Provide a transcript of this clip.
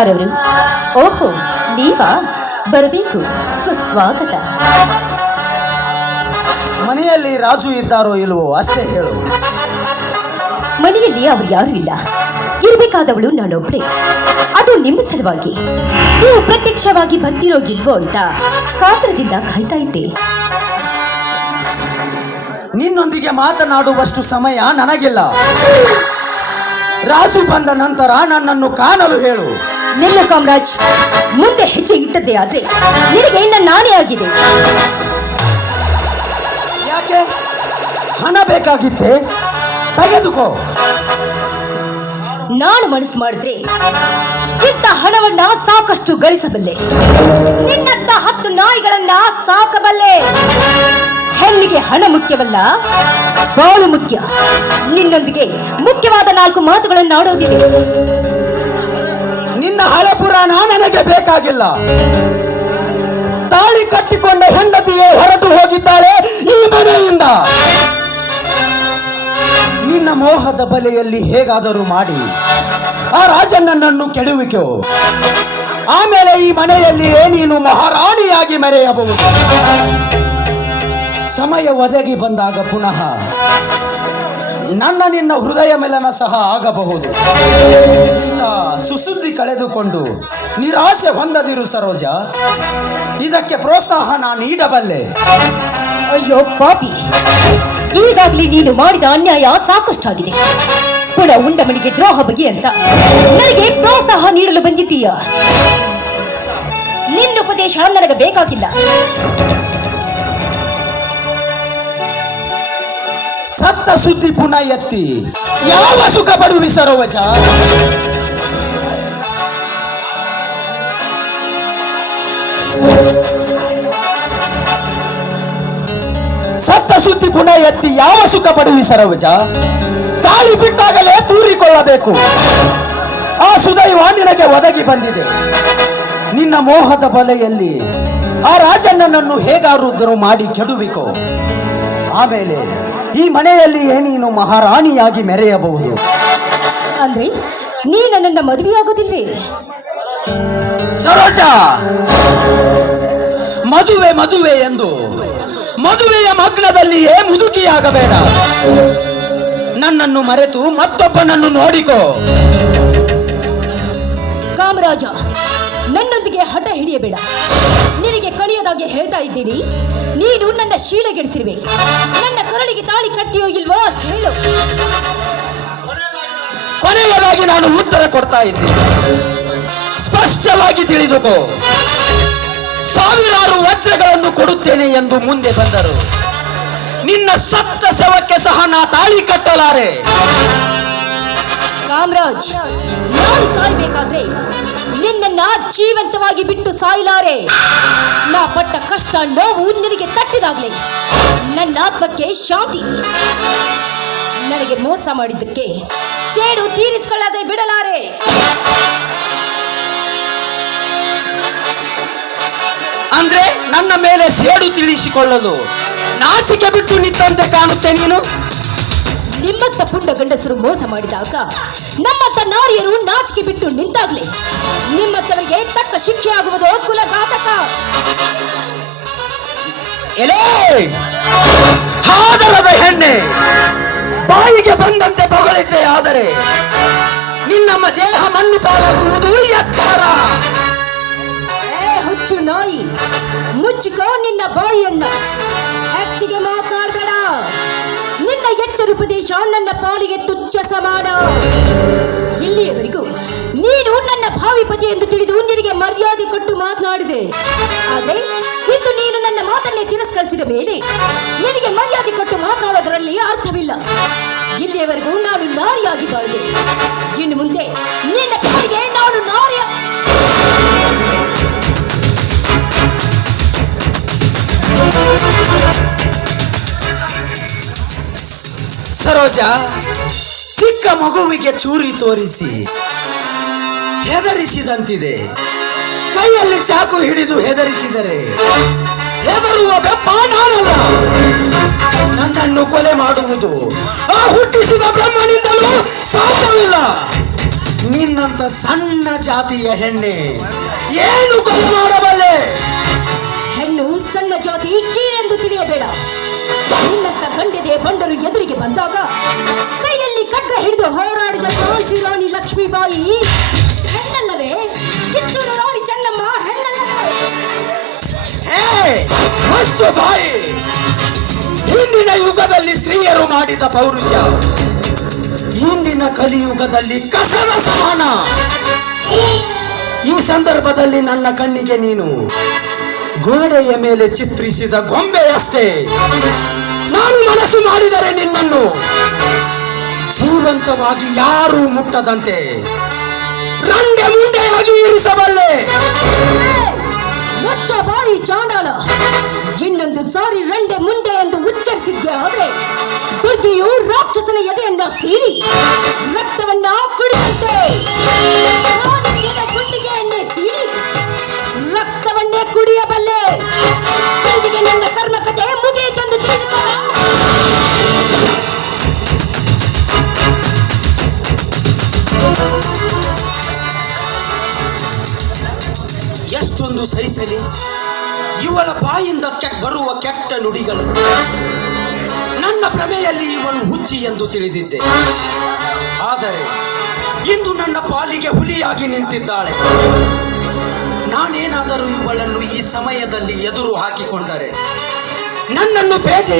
ಯಾರವರು? ಓಹೋ, ನೀವಾ? ಬರಬೇಕು, ಸುಸ್ವಾಗತ. ಮನೆಯಲ್ಲಿ ರಾಜು ಇದ್ದಾರೋ ಇಲ್ವೋ ಅಷ್ಟೇ ಹೇಳು. ಮನೆಯಲ್ಲಿ ಅವರು ಯಾರೂ ಇಲ್ಲ. ಇರಬೇಕಾದವಳು ನಾನೊಬ್ಬಳೇ. ಅದು ನಿಮ್ಮ ಸಲುವಾಗಿ. ನೀವು ಪ್ರತ್ಯಕ್ಷವಾಗಿ ಬರ್ತಿರೋ ಇಲ್ವೋ ಅಂತ ಕಾತರದಿಂದ ಕಾಯ್ತಾ ಇದ್ದೆ. ನಿನ್ನೊಂದಿಗೆ ಮಾತನಾಡುವಷ್ಟು ಸಮಯ ನನಗಿಲ್ಲ. ರಾಜು ಬಂದ ನಂತರ ನನ್ನನ್ನು ಕಾಣಲು ಹೇಳು. ನಿಲ್ಲ ಕಾಮರಾಜ್, ಮುಂದೆ ಹೆಜ್ಜೆ ಇಟ್ಟದ್ದೇ ಆದ್ರೆ ನಿನಗೆ ನನ್ನ ನಾನೇ ಆಗಿದೆ. ಯಾಕೆ? ಹಣ ಬೇಕಾಗಿತ್ತೆ, ತೆಗೆದುಕೋ. ನಾನು ಮನಸ್ಸು ಮಾಡಿದ್ರೆ ಇಂಥ ಹಣವನ್ನ ಸಾಕಷ್ಟು ಗಳಿಸಬಲ್ಲೆ. ನಿನ್ನಂತ 10 ನಾಯಿಗಳನ್ನ ಸಾಕಬಲ್ಲೆ. ಹೆಣ್ಣಿಗೆ ಹಣ ಮುಖ್ಯವಲ್ಲ, ಬಾಳು ಮುಖ್ಯ. ನಿನ್ನೊಂದಿಗೆ ಮುಖ್ಯವಾದ 4 ಮಾತುಗಳನ್ನು ಆಡೋದಿದೆ. ನಿನ್ನ ಹಳೆ ಪುರಾಣ ನನಗೆ ಬೇಕಾಗಿಲ್ಲ. ತಾಳಿ ಕಟ್ಟಿಕೊಂಡ ಹೆಂಡತಿಯೇ ಹೊರಟು ಹೋಗಿದ್ದಾಳೆ ಈ ಮನೆಯಿಂದ. ನಿನ್ನ ಮೋಹದ ಬಲೆಯಲ್ಲಿ ಹೇಗಾದರೂ ಮಾಡಿ ಆ ರಾಜನನ್ನು ಕೆಡುವಿಕೋ. ಆಮೇಲೆ ಈ ಮನೆಯಲ್ಲಿಯೇ ನೀನು ಮಹಾರಾಣಿಯಾಗಿ ಮೆರೆಯಬಹುದು. ಸಮಯ ಒದಗಿ ಬಂದಾಗ ಪುನಃ ನಿನ್ನ ಹೃದಯ ಮೆಲನ ಸಹ ಆಗಬಹುದು. ಇಂಥ ಸುಸುದ್ದಿ ಕಳೆದುಕೊಂಡು ನಿರಾಶೆ ಹೊಂದದಿರು ಸರೋಜ. ಇದಕ್ಕೆ ಪ್ರೋತ್ಸಾಹ ನಾನು ನೀಡಬಲ್ಲೆ. ಅಯ್ಯೋ ಪಾಪಿ, ಈಗಾಗಲೇ ನೀನು ಮಾಡಿದ ಅನ್ಯಾಯ ಸಾಕಷ್ಟಾಗಿದೆ. ಪುನಃ ಉಂಡಮಣಿಗೆ ದ್ರೋಹ ಬಗೆ ಅಂತ ನನಗೆ ಪ್ರೋತ್ಸಾಹ ನೀಡಲು ಬಂದಿದ್ದೀಯ. ನಿನ್ನ ಉಪದೇಶ ನನಗೆ ಬೇಕಾಗಿಲ್ಲ. ಸತ್ತ ಸುದ್ದಿ ಪುನಃ ಎತ್ತಿ ಯಾವ ಸುಖ ಪಡುವಿ ಸರೋಜ? ಸತ್ತ ಸುದ್ದಿ ಪುನಃ ಎತ್ತಿ ಯಾವ ಸುಖ ಪಡುವಿ ಸರೋಜ? ಗಾಳಿ ಬಿಟ್ಟಾಗಲೇ ತೂರಿಕೊಳ್ಳಬೇಕು. ಆ ಸುದೈವ ನಿನಗೆ ಒದಗಿ ಬಂದಿದೆ. ನಿನ್ನ ಮೋಹದ ಬಲೆಯಲ್ಲಿ ಆ ರಾಜನನ್ನು ಹೇಗಾರುದರೂ ಮಾಡಿ ಕೆಡುವಿಕೋ. ಆಮೇಲೆ ಈ ಮನೆಯಲ್ಲಿಯೇ ನೀನು ಮಹಾರಾಣಿಯಾಗಿ ಮೆರೆಯಬಹುದು. ಅಂದ್ರೆ ನೀ ನನ್ನನ್ನ ಮದುವೆಯಾಗೋದಿಲ್ವೇ? ಸರೋಜ, ಮದುವೆ ಮದುವೆ ಎಂದು ಮದುವೆಯ ಮಗ್ನದಲ್ಲಿಯೇ ಮುದುಕಿಯಾಗಬೇಡ. ನನ್ನನ್ನು ಮರೆತು ಮತ್ತೊಬ್ಬನನ್ನು ನೋಡಿಕೋ. ಕಾಮರಾಜ, ನನ್ನೊಂದಿಗೆ ಹಠ ಹಿಡಿಯಬೇಡ. ನಿನಗೆ ಕಳಿಯದಾಗೆ ಹೇಳ್ತಾ ಇದ್ದೀನಿ. ನೀನು ನನ್ನ ಶೀಲಗೆಡಿಸಿರುವೆ. ನನ್ನ ಕರಳಿಗೆ ತಾಳಿ ಕಟ್ಟಿಯೋ ಇಲ್ವೋ ಅಷ್ಟು ಹೇಳು. ಕೊನೆಯದಾಗಿ ನಾನು ಉತ್ತರ ಕೊಡ್ತಾ ಇದ್ದೀನಿ, ಸ್ಪಷ್ಟವಾಗಿ ತಿಳಿದುಕೋ. 1000 ವಜ್ರಗಳನ್ನು ಕೊಡುತ್ತೇನೆ ಎಂದು ಮುಂದೆ ಬಂದರು. ನಿನ್ನ ಸತ್ತ ಶವಕ್ಕೆ ಸಹ ನಾ ತಾಳಿ ಕಟ್ಟಲಾರೆ. ಕಾಮರಾಜ್, ನಾನು ಸಾಯ್ಬೇಕಾದ್ರೆ ನಿನ್ನನ್ನ ಜೀವಂತವಾಗಿ ಬಿಟ್ಟು ಸಾಯಲಾರೆ. ನಾ ಪಟ್ಟ ಕಷ್ಟ ನೋವು ನಿನಗೆ ತಟ್ಟಿದಾಗ್ಲೇ ನನ್ನ ಆತ್ಮಕ್ಕೆ ಶಾಂತಿ. ನನಗೆ ಮೋಸ ಮಾಡಿದ್ದಕ್ಕೆ ಸೇಡು ತೀರಿಸಿಕೊಳ್ಳದೆ ಬಿಡಲಾರೆ. ಅಂದ್ರೆ ನನ್ನ ಮೇಲೆ ಸೇಡು ತಿಳಿಸಿಕೊಳ್ಳಲು ನಾಚಿಕೆ ಬಿಟ್ಟು ನಿಂತಂತೆ ಕಾಣುತ್ತೆ ನೀನು. ನಿಮ್ಮಂತ ಪುಂಡ ಗಂಡಸರು ಮೋಸ ಮಾಡಿದಾಗ ನಮ್ಮಂತ ನಾರಿಯರು ನಾಚಿಕೆ ಬಿಟ್ಟು ನಿಂತಾಗ್ಲೇ ನಿಮ್ಮಂತವರಿಗೆ ತಕ್ಕ ಶಿಕ್ಷೆ ಆಗುವುದು ಕುಲಘಾತಕ. ಎಲೇ ಹಾದರದ ಹೆಣ್ಣೆ, ಬಾಯಿಗೆ ಬಂದಂತೆ ಹೊಗಳಿದ್ದೆ ಆದರೆ ನಿನ್ನಮ್ಮ ದೇಹ ಮಣ್ಣು ಪಾಲಾಗುವುದು ಎತ್ತರ. ಹುಚ್ಚು ನಾಯಿ, ಮುಚ್ಚಿಕೋ ನಿನ್ನ ಬಾಯಿಯನ್ನ. ಹೆಚ್ಚಿಗೆ ಮಾತನಾಡಬೇಡ. ನಿನ್ನ ಎಚ್ಚರುಪದೇಶ ನನ್ನ ಪಾಲಿಗೆ ತುಚ್ಛ ಸಮಾನ. ಇಲ್ಲಿಯವರೆಗೂ ನೀನು ನನ್ನ ಭಾವಿ ಪತಿ ಎಂದು ತಿಳಿದು ನಿನಗೆ ಮರ್ಯಾದೆ ಕೊಟ್ಟು ಮಾತನಾಡಿದೆ. ಆದರೆ ಇಂದು ನೀನು ನನ್ನ ಮಾತನ್ನೇ ತಿರಸ್ಕರಿಸಿದ ಮೇಲೆ ನಿನಗೆ ಮರ್ಯಾದೆ ಕೊಟ್ಟು ಮಾತನಾಡೋದರಲ್ಲಿ ಅರ್ಥವಿಲ್ಲ. ಇಲ್ಲಿಯವರೆಗೂ ನಾನು ನಾರಿಯಾಗಿ ಬಾಳಿದೆ. ಇನ್ನು ಮುಂದೆ ನಿನ್ನ ಪಾಲಿಗೆ ನಾನು ನಾರಿಯ. ಸರೋಜ, ಚಿಕ್ಕ ಮಗುವಿಗೆ ಚೂರಿ ತೋರಿಸಿ ಹೆದರಿಸಿದಂತಿದೆ. ಕೈಯಲ್ಲಿ ಚಾಕು ಹಿಡಿದು ಹೆದರಿಸಿದರೆ ಹೆದರುವ ಬೆಪ್ಪ ನಾನಲ್ಲ. ನನ್ನನ್ನು ಕೊಲೆ ಮಾಡುವುದು ಆ ಹುಟ್ಟಿಸಿದ ಬ್ರಹ್ಮನಿಂದಲೂ ಸಾಧ್ಯವಿಲ್ಲ. ನಿನ್ನಂತ ಸಣ್ಣ ಜಾತಿಯ ಹೆಣ್ಣೆ ಏನು ಕೊಲೆ ಮಾಡಬಲ್ಲೆ? ಹೆಣ್ಣು ಸಣ್ಣ ಜಾತಿ ಕೀಳೆಂದು ತಿಳಿಯಬೇಡ. ನಿನ್ನಂತ ಗಂಡೆದೆ ಬಂಡರು ಎದುರಿಗೆ ಬಂದಾಗ ಕೈಯಲ್ಲಿ ಖಡ್ಗ ಹಿಡಿದು ಹೋರಾಡಿದ ಝಾನ್ಸಿ ರಾಣಿ ಲಕ್ಷ್ಮೀಬಾಯಿ ಹೆಣ್ಣಲ್ಲವೇ? ಕಿತ್ತೂರು ರಾಣಿ ಚೆನ್ನಮ್ಮ ಹೆಣ್ಣಲ್ಲವೇ? ಮುಚ್ಚು ಬಾಯಿ. ಹಿಂದಿನ ಯುಗದಲ್ಲಿ ಸ್ತ್ರೀಯರು ಮಾಡಿದ ಪೌರುಷ ಇಂದಿನ ಕಲಿಯುಗದಲ್ಲಿ ಕಸದ ಸಮಾನ. ಈ ಸಂದರ್ಭದಲ್ಲಿ ನನ್ನ ಕಣ್ಣಿಗೆ ನೀನು ಗೋಡೆಯ ಮೇಲೆ ಚಿತ್ರಿಸಿದ ಗೊಂಬೆಯಷ್ಟೇ. ನಾನು ಮನಸ್ಸು ಮಾಡಿದರೆ ನಿನ್ನನ್ನು ಜೀವಂತವಾಗಿ ಯಾರೂ ಮುಟ್ಟದಂತೆ ರಂಡೆ ಮುಂಡೆಯಾಗಿ ಇರಿಸಬಲ್ಲೆ. ಮುಚ್ಚ ಬಾಯಿ ಚಾಂಡಾಲ. ಇನ್ನೊಂದು ಸಾರಿ ರಂಡೆ ಮುಂಡೆ ಎಂದು ಉಚ್ಚರಿಸಿದ್ದೆ ಆದ್ರೆ ದುರ್ಗಿಯು ರಾಕ್ಷಸನ ಎದೆಯನ್ನ ಸೀಳಿ ರಕ್ತವನ್ನ ಕುಡಿಸಿದ್ದೆ. ಗುಂಡಿಗೆ ಎಣ್ಣೆ ಸೀಳಿ ರಕ್ತವನ್ನೇ ಕುಡಿಯಬಲ್ಲೆ. ಇಂದಿಗೆ ನನ್ನ ಕರ್ಮಕತೆ ಮುಗಿಯಿತೆಂದು ತಿಳಿದುಕೊಳ್ಳ. ಎಷ್ಟೊಂದು ಸಹಿಸಲಿ ಇವಳ ಬಾಯಿಂದ ಬರುವ ಕೆಟ್ಟ ನುಡಿಗಳು. ನನ್ನ ಭ್ರಮೆಯಲ್ಲಿ ಇವಳು ಹುಚ್ಚಿ ಎಂದು ತಿಳಿದಿದ್ದೆ. ಆದರೆ ಇಂದು ನನ್ನ ಪಾಲಿಗೆ ಹುಲಿಯಾಗಿ ನಿಂತಿದ್ದಾಳೆ. ನಾನೇನಾದರೂ ಇವಳನ್ನು ಈ ಸಮಯದಲ್ಲಿ ಎದುರು ಹಾಕಿಕೊಂಡರೆ ನನ್ನನ್ನು ಭೇಟಿ